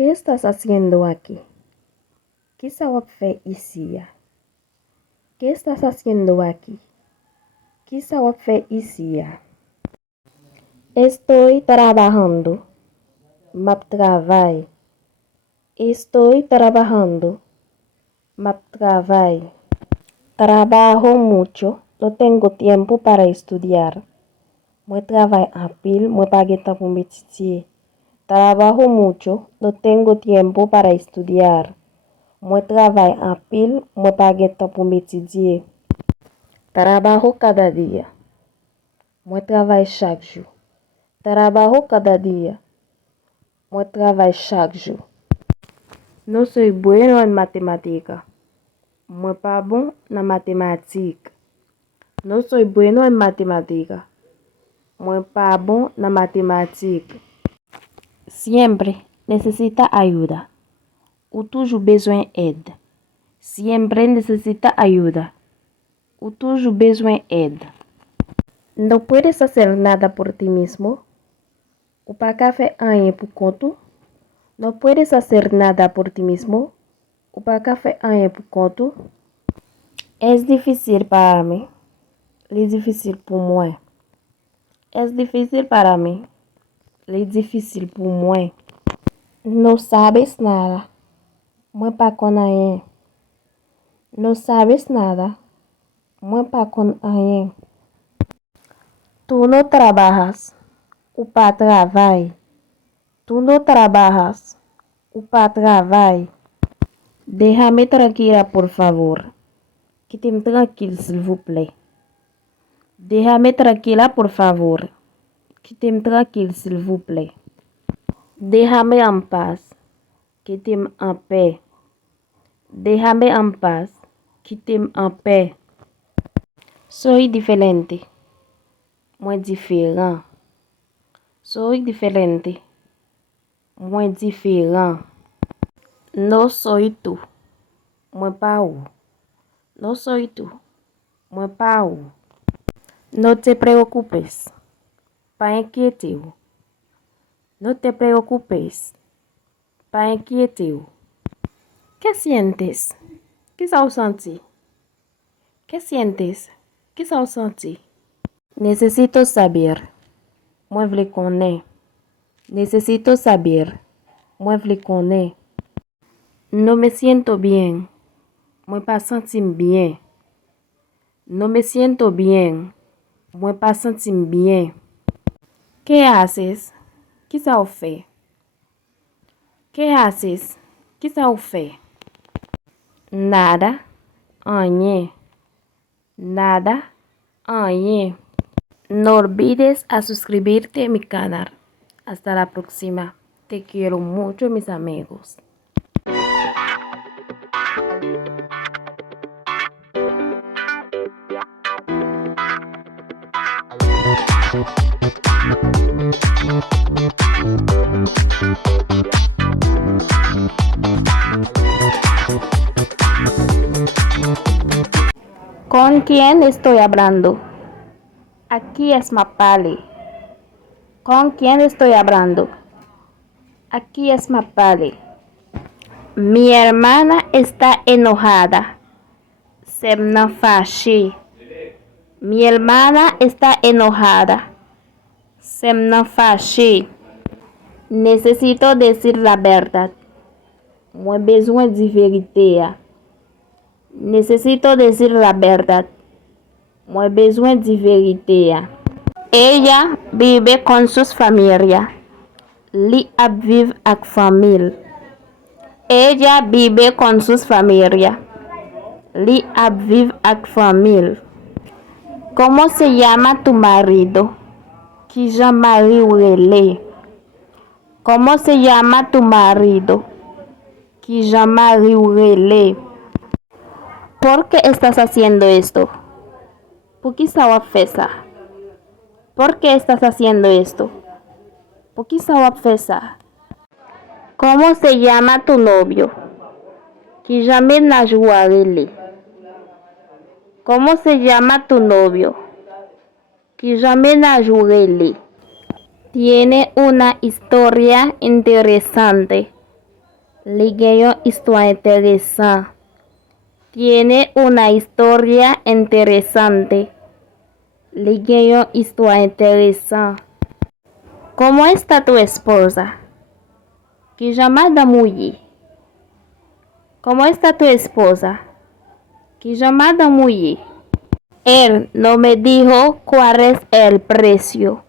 ¿Qué estás haciendo aquí? ¿Qué sabes hacer ici? ¿Qué estás haciendo aquí? ¿Qué sabes hacer ici? Estoy trabajando. Map travail. Estoy trabajando. Map travail. Trabajo mucho. No tengo tiempo para estudiar. Moi travaille en pile. Moi pas de temps pour m'étudier. Trabajo mucho. No tengo tiempo para estudiar. Moi travaille en pile. Moi pas de temps pour m'étudier. Trabajo cada dia. Moi travaille chaque jour. Trabajo cada dia. Moi travaille chaque jour. No soy bueno en matemática. Moi pas bon na mathématique. No soy bueno en matemática. Moi pas bon na mathématique. Siempre necesita ayuda. Ou toujours besoin aide. Siempre necesita ayuda. Ou toujours besoin aide. No puedes hacer nada por ti mismo. Ou pas qu'à faire rien pour compte. No puedes hacer nada por ti mismo. Ou pas qu'à faire rien pour compte. Es difícil para mí. Es difícil pour moi. Es difícil para mí. Es difícil pour moi. No sabes nada. Moi pas con rien. No sabes nada. Moi pas con rien. Tú no trabajas. Ou pas travail. Tú no trabajas. Ou pas travail. Déjame tranquila, por favor. Quitte-me tranquille, s'il vous plaît. Déjame tranquila, por favor. Quitte-me tranquille, s'il vous plaît. Déjame en paz. Quitte-me en paix. Déjame en paz. Quitte-me en paix. Soy diferente. Moi différent. Soy diferente. Moi différent. No soy tú. Moi pas ou. No soy tú. Moi pas ou. No te preocupes. Pas inquiétez-vous. No te preocupes. Pas inquiétez-vous. ¿Qué sientes? ¿Qué has senti? ¿Qué sientes? ¿Qué has senti? Necesito saber. Moi vle connais. Necesito saber. Moi vle connais. No me siento bien. Moi pas sentim bien. No me siento bien. Moi pas sentim bien. ¿Qué haces? ¿Qué ça fait? ¿Qué haces? ¿Qué ça fait? Nada. Rien. Nada. Rien. No olvides a suscribirte a mi canal. Hasta la próxima. Te quiero mucho, mis amigos. ¿Con quién estoy hablando? Aquí es Mapale. ¿Con quién estoy hablando? Aquí es Mapale. Mi hermana está enojada. Se me fâché. Mi hermana está enojada. Se me fâché. Necesito decir la verdad. Moi besoin de vérité. Necesito decir la verdad. Moi besoin de vérité. Ella vive con sus familia. Li ap vive ak famille. Ella vive con sus familia. Li ap vive ak famille. ¿Cómo se llama tu marido? Ki Jean-Marie Wele. ¿Cómo se llama tu marido? Ki Jean-Marie Wele. ¿Por qué estás haciendo esto? ¿Por qué estás haciendo? ¿Por qué estás haciendo esto? ¿Por qué estás haciendo? ¿Cómo se llama tu novio? Ki Jean-Marie Najouarele. ¿Cómo se llama tu novio? Ki Jean-Marie Najouarele. Tiene una historia interesante. Ligueyo historia interesante. Tiene una historia interesante. Ligueyo historia interesante. ¿Cómo está tu esposa? Que llamada muy. ¿Cómo está tu esposa? Que llamada muy. Él no me dijo cuál es el precio.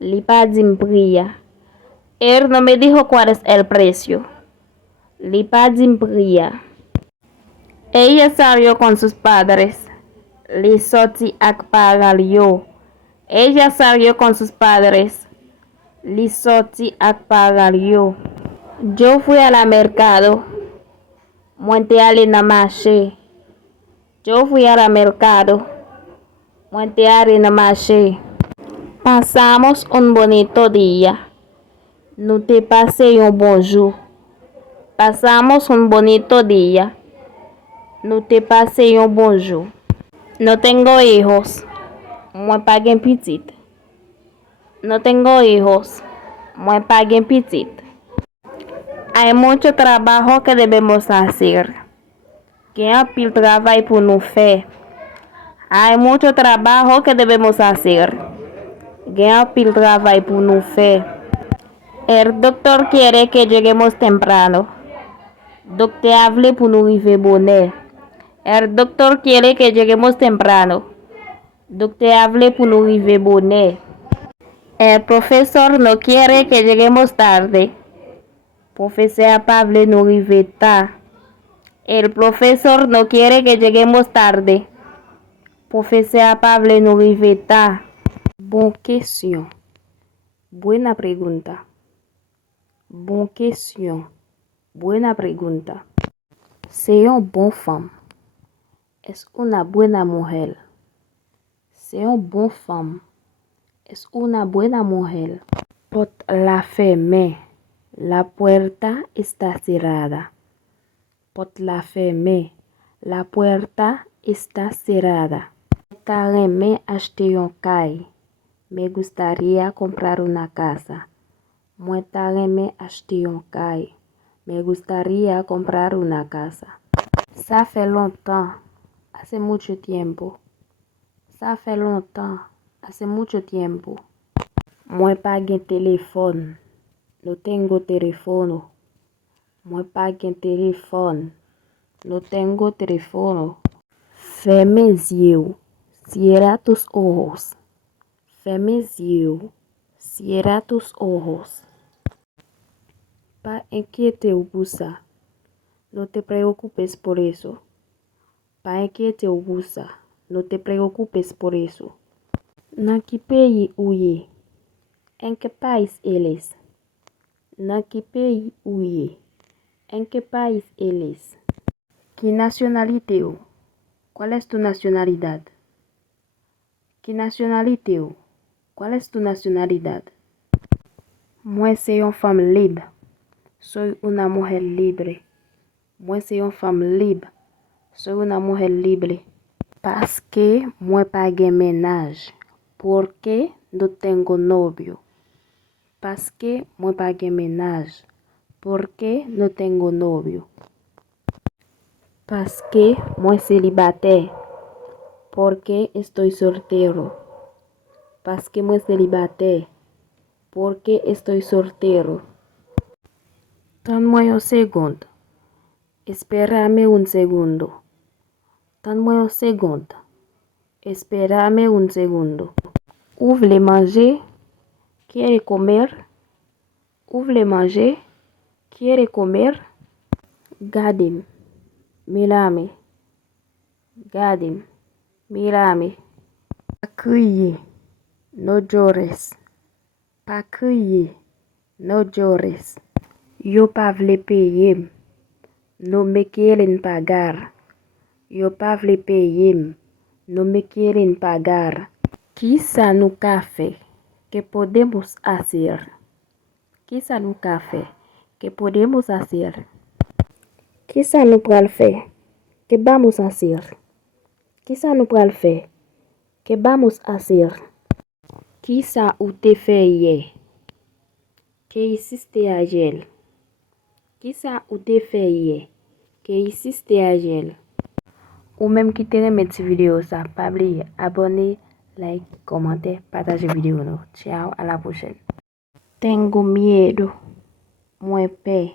Lipa dimbria. Él no me dijo cuál es el precio. Lipa dimbria. Ella salió con sus padres. Li sorti ak paralyo. Ella salió con sus padres. Li sorti ak paralyo. Yo fui a la mercado. Muente ale na marché. Yo fui a la mercado. Muente ale na marché. Pasamos un bonito día. No te pasé un bonjour. Pasamos un bonito día. No te pasé un bonjour. No tengo hijos. Moi paguen petit. No tengo hijos. Moi paguen petit. Hay mucho trabajo que debemos hacer. Que pil trabajo por no fe. Hay mucho trabajo que debemos hacer. Que pil trabajo por no fe. El doctor quiere que lleguemos temprano. Doctor hable por no arriver bonnet. El doctor quiere que lleguemos temprano. Doctor hable por no arriver bonnet. El profesor no quiere que lleguemos tarde. Profesor Pablo no arrive tard. El profesor no quiere que lleguemos tarde. Profesor Pablo no arrive tard. Bon question. Buena pregunta. Bon question. Buena pregunta. C'est une bonne femme. Es una buena mujer. C'est une bonne femme. Es una buena mujer. Pot la fermer. La puerta está cerrada. Pot la fermer. La puerta está cerrada. Me acheter un caille. Me gustaría comprar una casa. Me acheter un caille. Me gustaría comprar una casa. Ça fait longtemps. Hace mucho tiempo. Ça fait longtemps. Hace mucho tiempo. Moi pagué teléfono. No tengo teléfono. Moi pagué teléfono. No tengo teléfono. Ferme les yeux. Cierra tus ojos. Ferme les yeux. Cierra tus ojos. Pas inquiete ubusa. No te preocupes por eso. Pas inquiete ubusa. No te preocupes por eso. Na que pays huye. ¿En qué país eres? Na que pays huye. ¿En qué país eres? ¿Qué nacionalité? ¿Cuál es tu nacionalidad? ¿Qué nacionalité? ¿Cuál es tu nacionalidad? Moi soy una femme libre. Soy una mujer libre. Moi soy una femme libre. Soy una mujer libre. Parce que moi pagué ménage. Porque no tengo novio. Parce que moi pagué ménage. Porque no tengo novio. Parce que moi célibataire. Porque estoy soltero. Parce que moi célibataire. Porque estoy soltero. Donne-moi un segundo. Espérame un segundo. Donne-moi un segundo. Espérame un segundo. Où voulez manger? ¿Quiere comer? Où voulez manger? ¿Quiere comer? Gadim. Mírame. Gadim. Mírame. Pa crier. No llores. Pa crier. No llores. Yo pa vle payer. No me quieren pagar. Yo pa vle payer. No me quieren pagar. Quizá no café. ¿Qué podemos hacer? Quizá no café. ¿Qué podemos hacer? Quizá no pral fe. ¿Qué vamos a hacer? Quizá no pral fe. ¿Qué vamos a hacer? Quizá usted fe hier. ¿Qué hiciste ayer? Qui ça ou te fait hier? Que ici c'était Agile. Ou même qui te remet cette vidéo ça. Pas oublier, abonner, like, commenter, partager vidéo. No. Ciao, à la prochaine. Tengo miedo. Muy pe.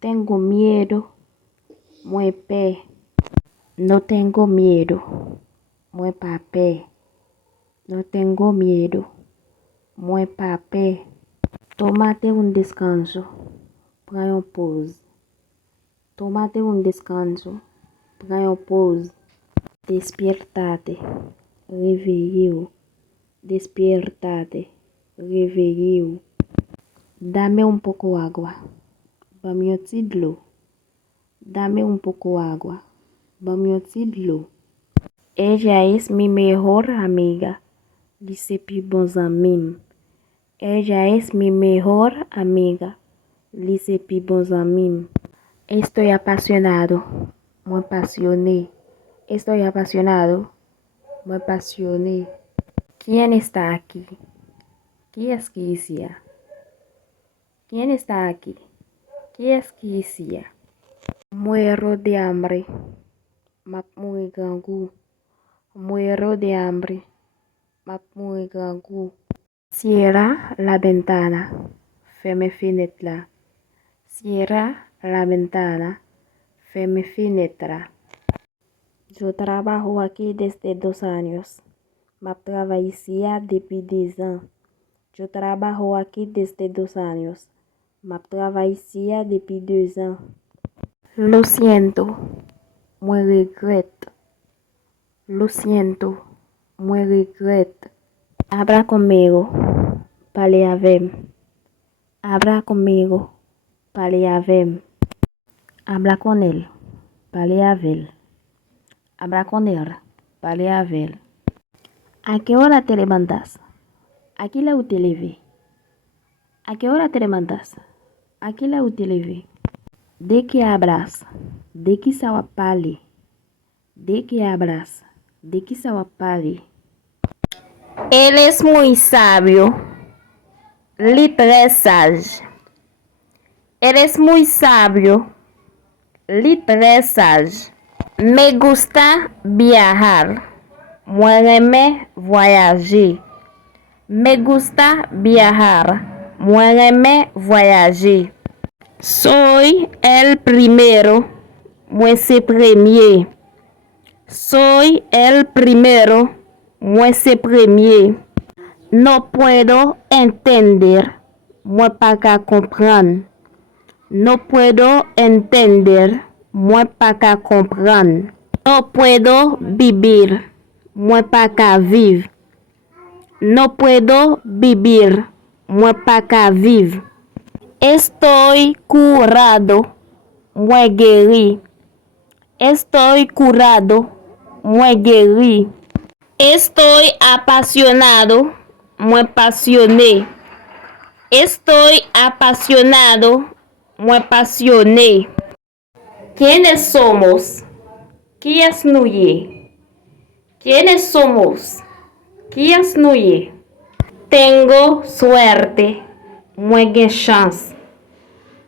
Tengo miedo. Muy pe. No tengo miedo. Muy papé. No tengo miedo. Muy papé. Tómate un descanso. Prends une pause. Tómate un descanso. Prends une pause. Despiertate. Réveillez-vous. Despiertate. Réveillez-vous. Dame un poco agua. Dame un tidlo. Dame un poco agua. Dame un tidlo. Ella es mi mejor amiga. Dice pi bons amis. Ella es mi mejor amiga. Dice pi bons amis. Estoy apasionado. Muy apasioné. Estoy apasionado. Muy apasioné. ¿Quién está aquí? ¿Quién es que decía? ¿Quién está aquí? ¿Quién es que decía? Muero de hambre. Muy gangú. Muero de hambre. Muy gangú. Cierra la ventana. Ferme fenêtre. Cierra la ventana. Ferme fenêtre. Yo trabajo aquí desde 2 años. Trabajo depuis 10 ans. Yo trabajo aquí desde 2 años. Trabajo depuis 2 ans. Lo siento. Me regreto. Lo siento. Me regreto. Habla conmigo. Parle avec. Habla conmigo. Parle avec. Habla con él. Parle avec él. Habla con él. Parle avec él. ¿A qué hora te levantas? ¿A qué hora te levé? ¿A qué hora te levantas? ¿A qué hora te levé? ¿De qué hablas? ¿De qué se va a parler? ¿De qué hablas? ¿De qué se va a parler? Él es muy sabio. Li très sage. Él es muy sabio. Li très sage. Me gusta viajar. Moi j'aime voyager. Me gusta viajar. Moi j'aime voyager. Soy el primero. Moi c'est premier. Soy el primero. Moi c'est premier. No puedo entender. Moi pas qu'à comprendre. No puedo entender. Moi pas qu'à comprendre. No puedo vivir. Moi pas qu'à vivre. No puedo vivir. Moi pas qu'à vivre. Estoy curado. Moi guéri. Estoy curado. Moi guéri. Estoy apasionado. Moi passionné. Estoy apasionado. Moi passionné. ¿Quiénes somos? ¿Quiénes nuye? ¿Quiénes somos? ¿Quiénes nuye? Tengo suerte. Moi gen chance.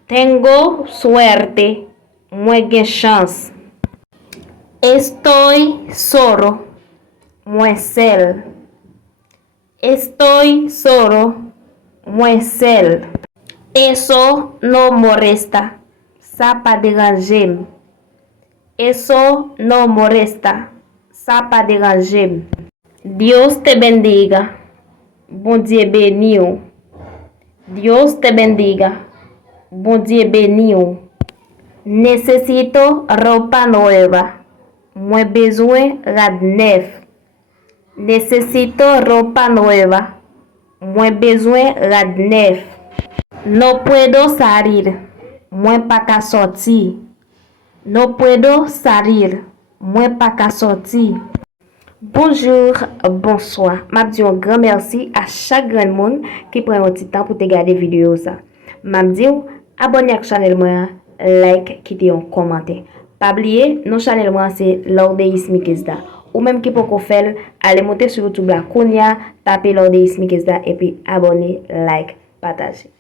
Tengo suerte. Moi gen chance. Estoy solo. Moi seul. Estoy solo. Moi seul. Eso no molesta. Ça pas déranger. Eso no molesta. Ça pas déranger. Dios te bendiga. Bon Dieu béni. Dios te bendiga. Bon Dieu béni. Necesito ropa nueva. Moi besoin rad neuf. Necesito ropa nueva. Moi besoin rad neuf. No puedo salir. Moi pas qu'à sortir. No puedo salir. Moi pas qu'à sortir. Bonjour, bonsoir. M'a dit un grand merci à chaque grand monde qui prend un petit temps pour te regarder vidéo ça. M'a dit abonnez à la chaîne moi, like, quitter un commentaire. Pas oublier, nos channel moi c'est Lourdes Mikesda. Ou même qui peut faire, allez monter sur YouTube là, Konya, tapez Lourdes Mikesda et puis abonnez, like, partagez.